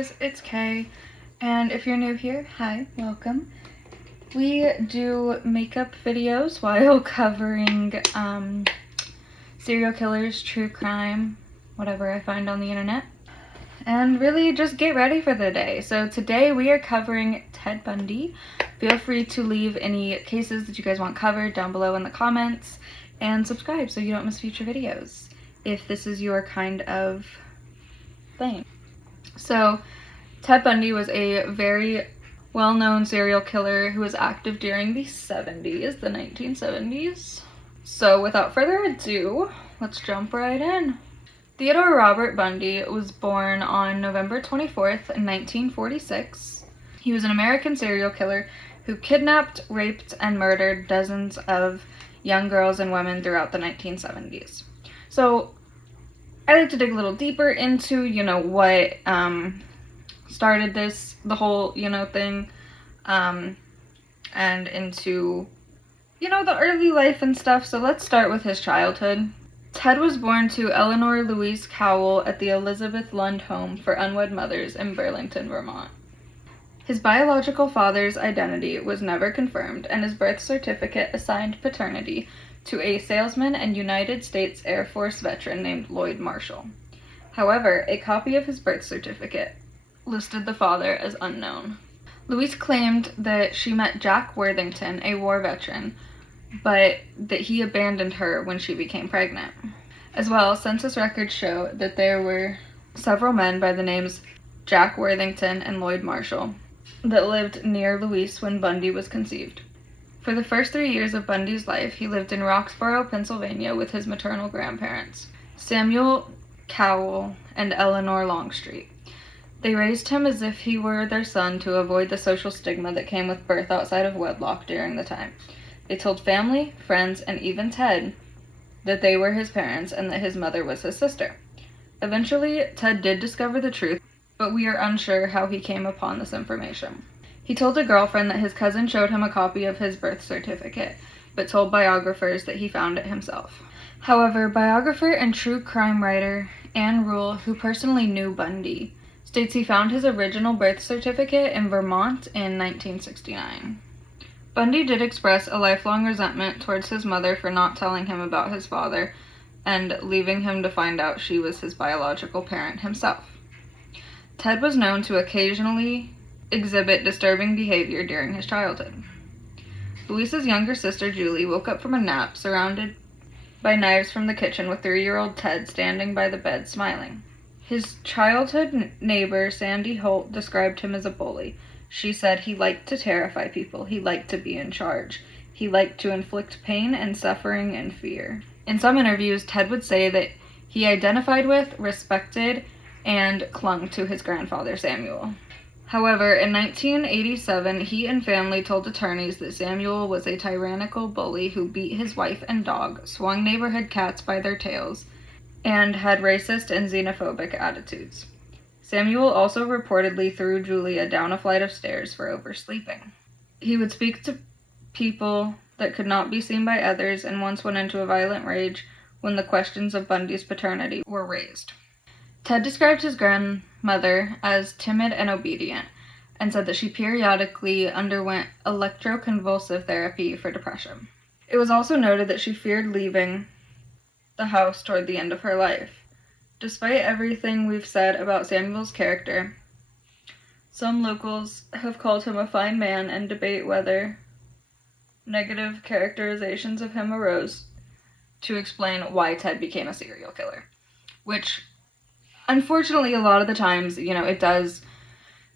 guys, it's Kay, and if you're new here, hi, welcome. We do makeup videos while covering serial killers, true crime, whatever I find on the internet, and really just get ready for the day. So today we are covering Ted Bundy. Feel free to leave any cases that you guys want covered down below in the comments, and subscribe so you don't miss future videos if this is your kind of thing. So Ted Bundy was a very well-known serial killer who was active during the 70s, the 1970s. So without further ado, let's jump right in. Theodore Robert Bundy was born on November 24th, 1946. He was an American serial killer who kidnapped, raped, and murdered dozens of young girls and women throughout the 1970s. So I like to dig a little deeper into, what started this, the whole, thing, and into, the early life and stuff. So let's start with his childhood. Ted was born to Eleanor Louise Cowell at the Elizabeth Lund Home for Unwed Mothers in Burlington, Vermont. His biological father's identity was never confirmed, and his birth certificate assigned paternity to a salesman and United States Air Force veteran named Lloyd Marshall. However, a copy of his birth certificate listed the father as unknown. Louise claimed that she met Jack Worthington, a war veteran, but that he abandoned her when she became pregnant. As well, census records show that there were several men by the names Jack Worthington and Lloyd Marshall that lived near Louise when Bundy was conceived. For the first 3 years of Bundy's life, he lived in Roxborough, Pennsylvania with his maternal grandparents, Samuel Cowell and Eleanor Longstreet. They raised him as if he were their son to avoid the social stigma that came with birth outside of wedlock during the time. They told family, friends, and even Ted that they were his parents and that his mother was his sister. Eventually, Ted did discover the truth, but we are unsure how he came upon this information. He told a girlfriend that his cousin showed him a copy of his birth certificate, but told biographers that he found it himself. However, biographer and true crime writer Anne Rule, who personally knew Bundy, states he found his original birth certificate in Vermont in 1969. Bundy did express a lifelong resentment towards his mother for not telling him about his father and leaving him to find out she was his biological parent himself. Ted was known to occasionally exhibit disturbing behavior during his childhood. Louise's younger sister Julie woke up from a nap surrounded by knives from the kitchen with 3-year-old Ted standing by the bed smiling. His childhood neighbor Sandy Holt described him as a bully. She said he liked to terrify people, he liked to be in charge, he liked to inflict pain and suffering and fear. In some interviews, Ted would say that he identified with, respected, and clung to his grandfather Samuel. However, in 1987, he and family told attorneys that Samuel was a tyrannical bully who beat his wife and dog, swung neighborhood cats by their tails, and had racist and xenophobic attitudes. Samuel also reportedly threw Julia down a flight of stairs for oversleeping. He would speak to people that could not be seen by others and once went into a violent rage when the questions of Bundy's paternity were raised. Ted described his grandmother as timid and obedient, and said that she periodically underwent electroconvulsive therapy for depression. It was also noted that she feared leaving the house toward the end of her life. Despite everything we've said about Samuel's character, some locals have called him a fine man and debate whether negative characterizations of him arose to explain why Ted became a serial killer, which unfortunately, a lot of the times,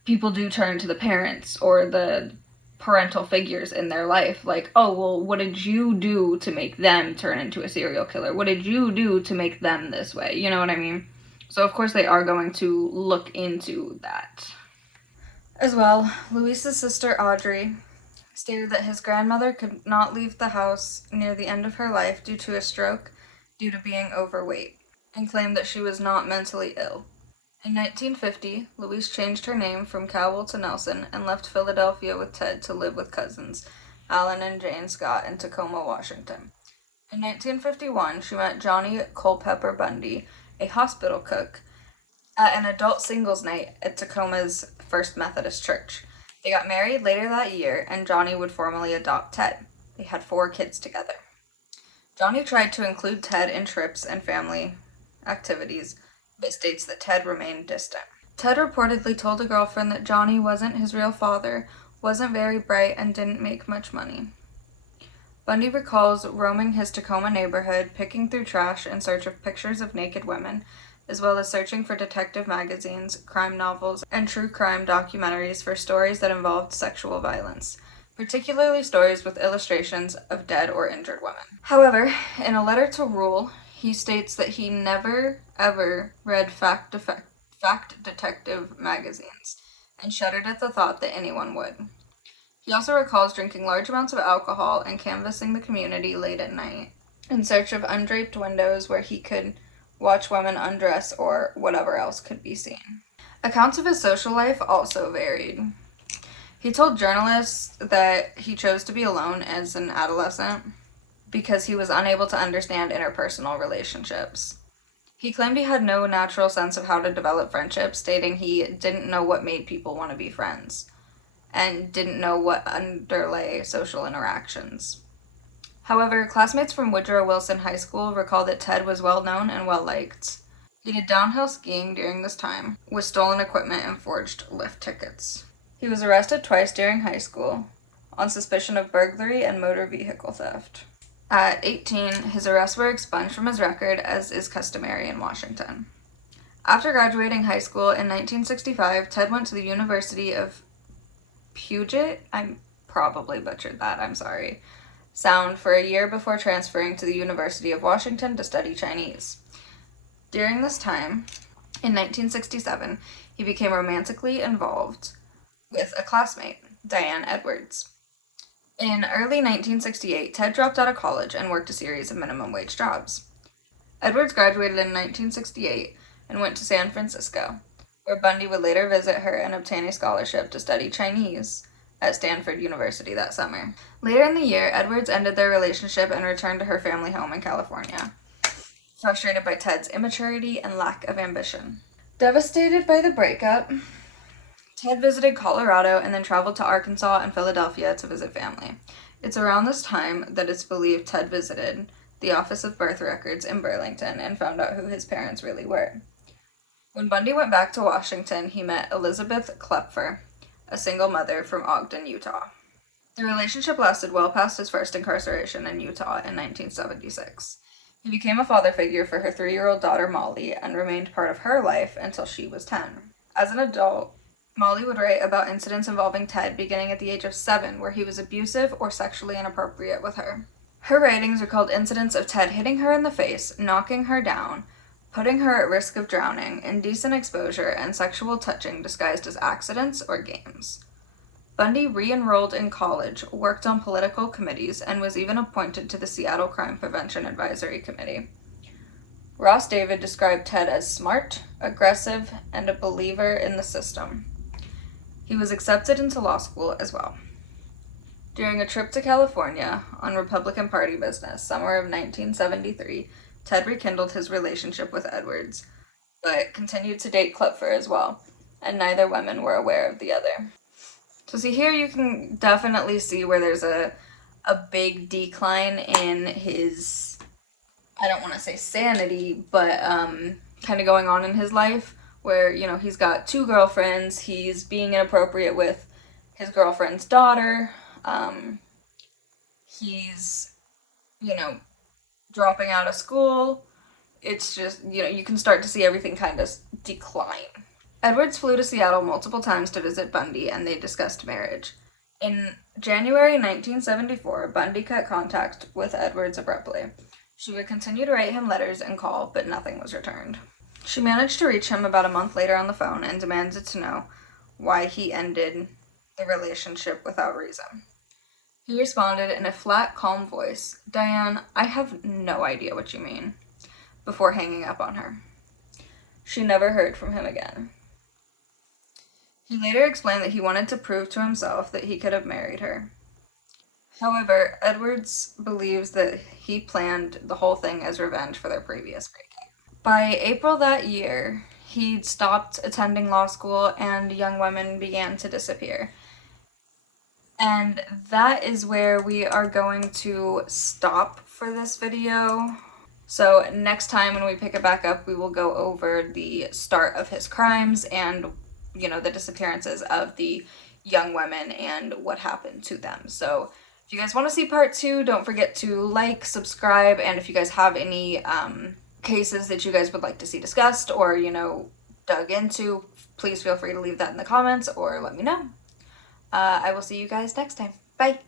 people do turn to the parents or the parental figures in their life, like, oh, well, what did you do to make them turn into a serial killer? What did you do to make them this way? You know what I mean? So, of course, they are going to look into that. As well, Louise's sister Audrey stated that his grandmother could not leave the house near the end of her life due to a stroke due to being overweight, and claimed that she was not mentally ill. In 1950, Louise changed her name from Cowell to Nelson and left Philadelphia with Ted to live with cousins, Alan and Jane Scott, in Tacoma, Washington. In 1951, she met Johnny Culpepper Bundy, a hospital cook, at an adult singles night at Tacoma's First Methodist Church. They got married later that year, and Johnny would formally adopt Ted. They had 4 kids together. Johnny tried to include Ted in trips and family activities, but states that Ted remained distant. Ted reportedly told a girlfriend that Johnny wasn't his real father, wasn't very bright, and didn't make much money. Bundy recalls roaming his Tacoma neighborhood, picking through trash in search of pictures of naked women, as well as searching for detective magazines, crime novels, and true crime documentaries for stories that involved sexual violence, particularly stories with illustrations of dead or injured women. However, in a letter to Rule, he states that he never, ever read fact detective magazines, and shuddered at the thought that anyone would. He also recalls drinking large amounts of alcohol and canvassing the community late at night in search of undraped windows where he could watch women undress or whatever else could be seen. Accounts of his social life also varied. He told journalists that he chose to be alone as an adolescent because he was unable to understand interpersonal relationships. He claimed he had no natural sense of how to develop friendships, stating he didn't know what made people want to be friends and didn't know what underlay social interactions. However, classmates from Woodrow Wilson High School recall that Ted was well known and well liked. He did downhill skiing during this time, with stolen equipment and forged lift tickets. He was arrested twice during high school on suspicion of burglary and motor vehicle theft. At 18, his arrests were expunged from his record, as is customary in Washington. After graduating high school in 1965, Ted went to the University of Puget, I probably butchered that, I'm sorry, Sound for a year before transferring to the University of Washington to study Chinese. During this time, in 1967, he became romantically involved with a classmate, Diane Edwards. In early 1968, Ted dropped out of college and worked a series of minimum wage jobs. Edwards graduated in 1968 and went to San Francisco, where Bundy would later visit her and obtain a scholarship to study Chinese at Stanford University that summer. Later in the year, Edwards ended their relationship and returned to her family home in California, frustrated by Ted's immaturity and lack of ambition. Devastated by the breakup, Ted visited Colorado and then traveled to Arkansas and Philadelphia to visit family. It's around this time that it's believed Ted visited the Office of Birth Records in Burlington and found out who his parents really were. When Bundy went back to Washington, he met Elizabeth Klepfer, a single mother from Ogden, Utah. The relationship lasted well past his first incarceration in Utah in 1976. He became a father figure for her 3-year-old daughter Molly and remained part of her life until she was 10. As an adult, Molly would write about incidents involving Ted beginning at the age of 7, where he was abusive or sexually inappropriate with her. Her writings recalled incidents of Ted hitting her in the face, knocking her down, putting her at risk of drowning, indecent exposure, and sexual touching disguised as accidents or games. Bundy re-enrolled in college, worked on political committees, and was even appointed to the Seattle Crime Prevention Advisory Committee. Ross David described Ted as smart, aggressive, and a believer in the system. He was accepted into law school as well. During a trip to California on Republican Party business, summer of 1973, Ted rekindled his relationship with Edwards, but continued to date Klepfer as well, and neither women were aware of the other. So see here you can definitely see where there's a big decline in his, I don't want to say sanity, but kind of going on in his life, where, you know, he's got 2 girlfriends, he's being inappropriate with his girlfriend's daughter, he's, you know, dropping out of school. It's just, you know, you can start to see everything kind of decline. Edwards flew to Seattle multiple times to visit Bundy, and they discussed marriage. In January 1974, Bundy cut contact with Edwards abruptly. She would continue to write him letters and call, but nothing was returned. She managed to reach him about a month later on the phone and demanded to know why he ended the relationship without reason. He responded in a flat, calm voice, "Diane, I have no idea what you mean," before hanging up on her. She never heard from him again. He later explained that he wanted to prove to himself that he could have married her. However, Edwards believes that he planned the whole thing as revenge for their previous breakup. By April that year, he stopped attending law school and young women began to disappear. And that is where we are going to stop for this video. So next time when we pick it back up, we will go over the start of his crimes and, you know, the disappearances of the young women and what happened to them. So if you guys want to see part 2, don't forget to like, subscribe, and if you guys have any cases that you guys would like to see discussed or, you know, dug into, please feel free to leave that in the comments or let me know. I will see you guys next time. Bye!